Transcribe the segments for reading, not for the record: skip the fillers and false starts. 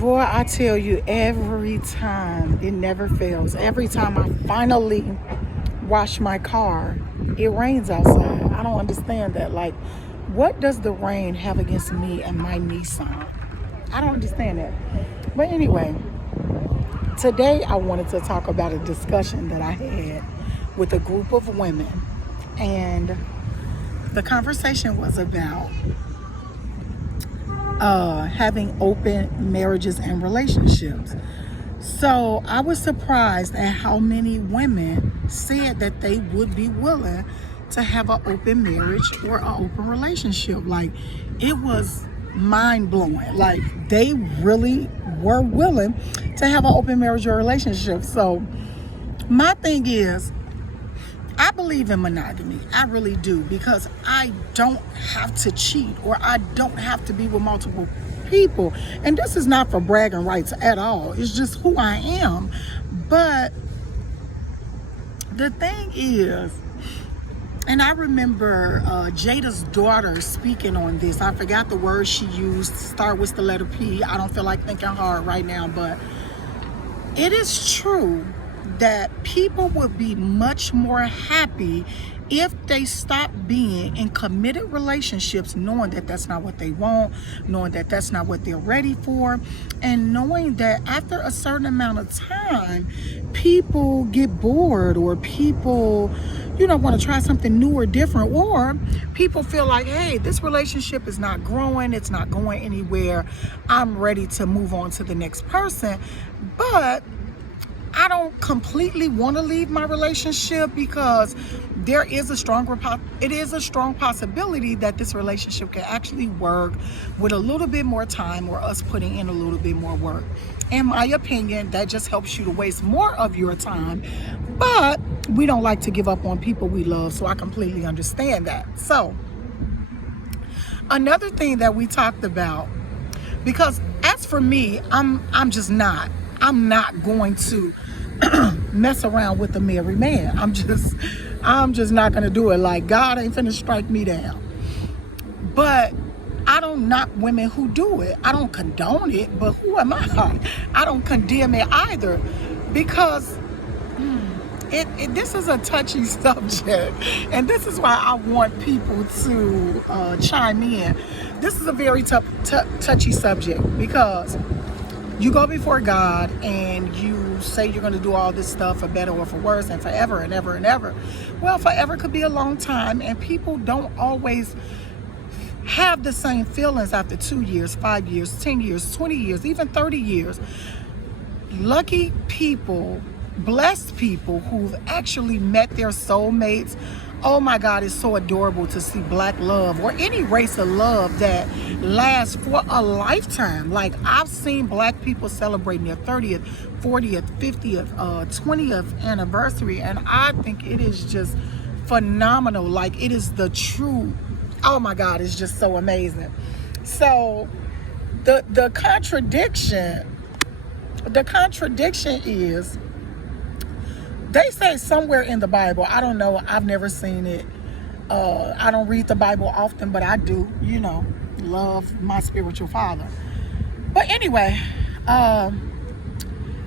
Boy, I tell you, every time, it never fails. Every time I finally wash my car, it rains outside. I don't understand that. Like, what does the rain have against me and my Nissan? I don't understand that. But anyway, today I wanted to talk about a discussion that I had with a group of women. And the conversation was about having open marriages and relationships. So I was surprised at how many women said that they would be willing to have an open marriage or an open relationship. Like, it was mind blowing. Like, they really were willing to have an open marriage or relationship. So my thing is, I believe in monogamy. I really do, because I don't have to cheat, or I don't have to be with multiple people. And this is not for bragging rights at all. It's just who I am. But the thing is, and I remember Jada's daughter speaking on this. I forgot the word she used. Start with the letter P. I don't feel like thinking hard right now, but it is true that people would be much more happy if they stop being in committed relationships, knowing that that's not what they want, knowing that that's not what they're ready for, and knowing that after a certain amount of time, people get bored, or people, want to try something new or different, or people feel like, hey, this relationship is not growing, it's not going anywhere, I'm ready to move on to the next person. But I don't completely want to leave my relationship, because there is a strong possibility that this relationship can actually work with a little bit more time, or us putting in a little bit more work. In my opinion, that just helps you to waste more of your time. But we don't like to give up on people we love, so I completely understand that. So another thing that we talked about, because as for me, I'm not going to mess around with a married man. I'm just not gonna do it. Like, God ain't finna strike me down. But I don't knock women who do it. I don't condone it, but who am I? I don't condemn it either, because this is a touchy subject, and this is why I want people to chime in. This is a very touchy subject, because you go before God and you say you're going to do all this stuff for better or for worse, and forever and ever and ever. Well, forever could be a long time, and people don't always have the same feelings after 2 years, 5 years, 10 years, 20 years, even 30 years. Lucky people, blessed people who've actually met their soulmates. Oh my God, it's so adorable to see black love, or any race of love, that lasts for a lifetime. Like, I've seen black people celebrating their 30th, 40th, 50th, 20th anniversary, and I think it is just phenomenal. Like, it is the true, oh my God, it's just so amazing. So the contradiction is, they say somewhere in the Bible, I don't know, I've never seen it. I don't read the Bible often, but I do, love my spiritual father. But anyway,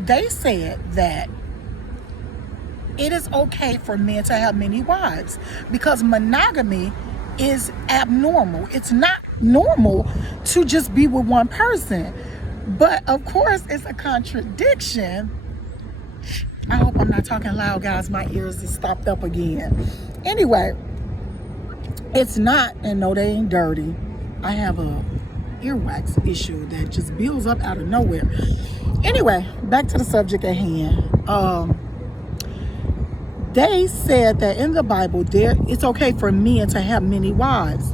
they said that it is okay for men to have many wives, because monogamy is abnormal. It's not normal to just be with one person. But of course, it's a contradiction. I hope I'm not talking loud, guys. My ears are stopped up again. Anyway, it's not, and no, they ain't dirty. I have a earwax issue that just builds up out of nowhere. Anyway, back to the subject at hand. They said that in the Bible, it's okay for men to have many wives.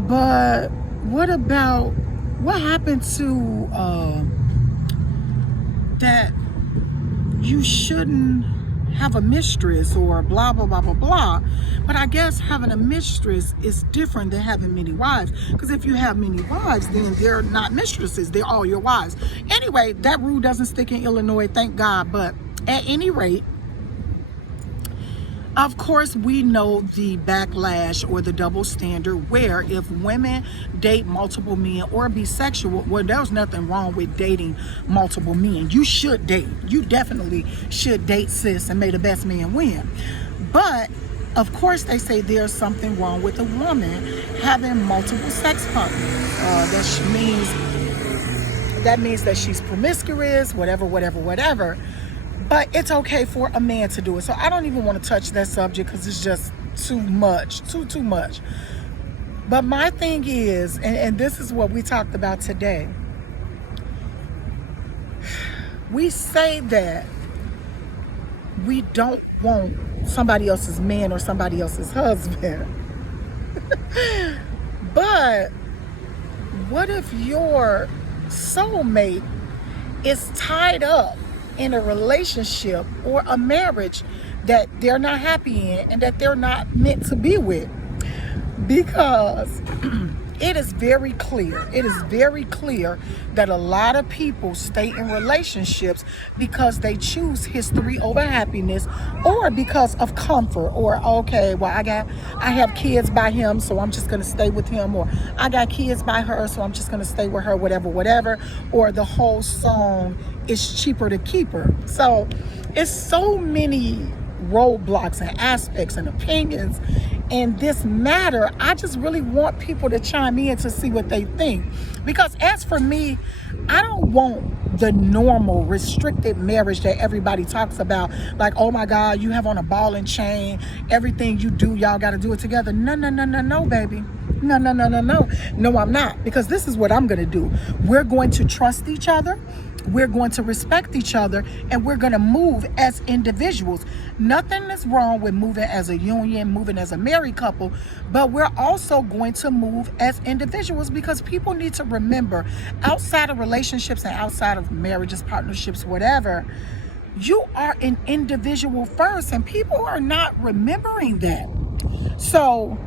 But what happened to that you shouldn't have a mistress, or blah, blah, blah, blah, blah. But I guess having a mistress is different than having many wives, because if you have many wives, then they're not mistresses, they're all your wives. Anyway, that rule doesn't stick in Illinois, thank God. But at any rate, Of course, we know the backlash or the double standard where if women date multiple men or bisexual, well, there's nothing wrong with dating multiple men. You should date. You definitely should date, sis, and may the best man win. But of course, they say there's something wrong with a woman having multiple sex partners. That means that she's promiscuous, whatever. But it's okay for a man to do it. So I don't even want to touch that subject because it's just too much, too much. But my thing is, and this is what we talked about today. We say that we don't want somebody else's man or somebody else's husband. But what if your soulmate is tied up in a relationship or a marriage that they're not happy in and that they're not meant to be with? Because it is very clear that a lot of people stay in relationships because they choose history over happiness, or because of comfort, or okay, well, I have kids by him, so I'm just gonna stay with him, or I got kids by her, so I'm just gonna stay with her, whatever, or the whole song is cheaper to keep her. So it's so many roadblocks and aspects and opinions in this matter. I just really want people to chime in to see what they think, because as for me, I don't want the normal restricted marriage that everybody talks about, like, oh my God, you have on a ball and chain, everything you do, y'all got to do it together. No, baby. No, I'm not, because this is what I'm going to do. We're going to trust each other, we're going to respect each other, and we're going to move as individuals. Nothing is wrong with moving as a union, moving as a married couple, but we're also going to move as individuals, because people need to remember, outside of relationships and outside of marriages, partnerships, whatever, you are an individual first, and people are not remembering that. So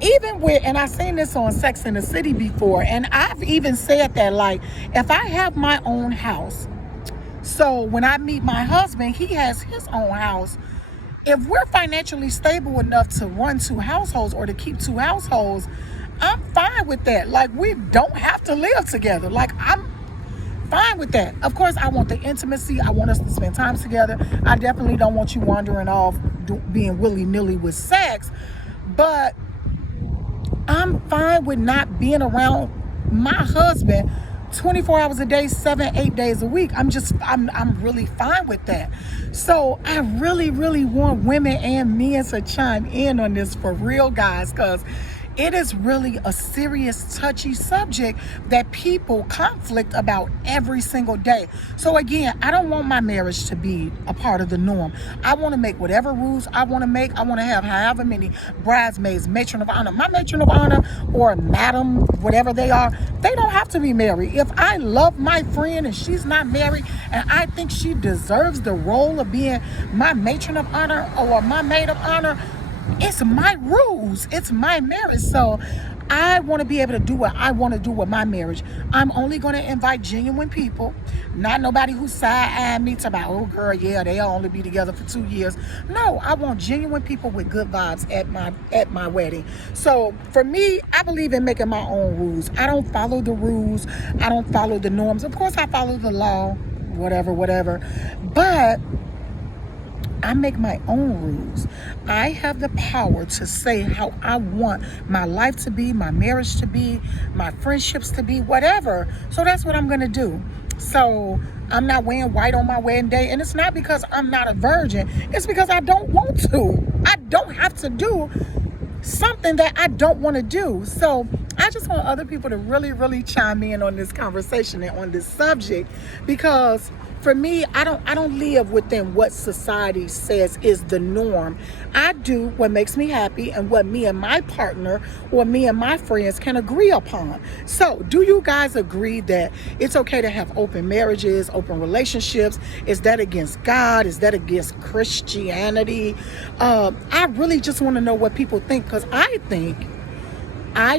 even with, and I've seen this on Sex and the City before, and I've even said that, like, if I have my own house, so when I meet my husband, he has his own house. If we're financially stable enough to run two households or to keep two households, I'm fine with that. Like, we don't have to live together. Like, I'm fine with that. Of course, I want the intimacy. I want us to spend time together. I definitely don't want you wandering off being willy-nilly with sex. But I'm fine with not being around my husband 24 hours a day, 7-8 days a week. I'm really fine with that. So I really want women and men to chime in on this for real, guys, because it is really a serious, touchy subject that people conflict about every single day. So again, I don't want my marriage to be a part of the norm. I want to make whatever rules I want to make. I want to have however many bridesmaids, matron of honor. My matron of honor or madam, whatever they are, they don't have to be married. If I love my friend and she's not married and I think she deserves the role of being my matron of honor or my maid of honor, it's my rules. It's my marriage. So I want to be able to do what I want to do with my marriage. I'm only going to invite genuine people, not nobody who side-eyeing me to about, oh girl, yeah, they'll only be together for 2 years. No, I want genuine people with good vibes at my wedding. So for me, I believe in making my own rules. I don't follow the rules. I don't follow the norms. Of course, I follow the law, whatever. But I make my own rules. I have the power to say how I want my life to be, my marriage to be, my friendships to be, whatever. So that's what I'm going to do. So I'm not wearing white on my wedding day. And it's not because I'm not a virgin. It's because I don't want to. I don't have to do something that I don't want to do. So I just want other people to really chime in on this conversation and on this subject, because for me, I don't live within what society says is the norm. I do what makes me happy and what me and my partner or me and my friends can agree upon. So do you guys agree that it's okay to have open marriages, open relationships? Is that against God? Is that against Christianity? I really just want to know what people think, because I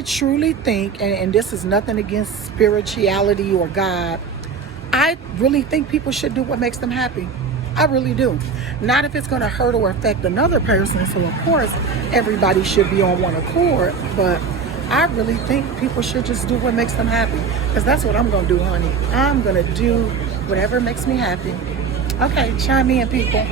truly think, and this is nothing against spirituality or God, I really think people should do what makes them happy. I really do. Not if it's going to hurt or affect another person. So, of course, everybody should be on one accord. But I really think people should just do what makes them happy. Because that's what I'm going to do, honey. I'm going to do whatever makes me happy. Okay, chime in, people.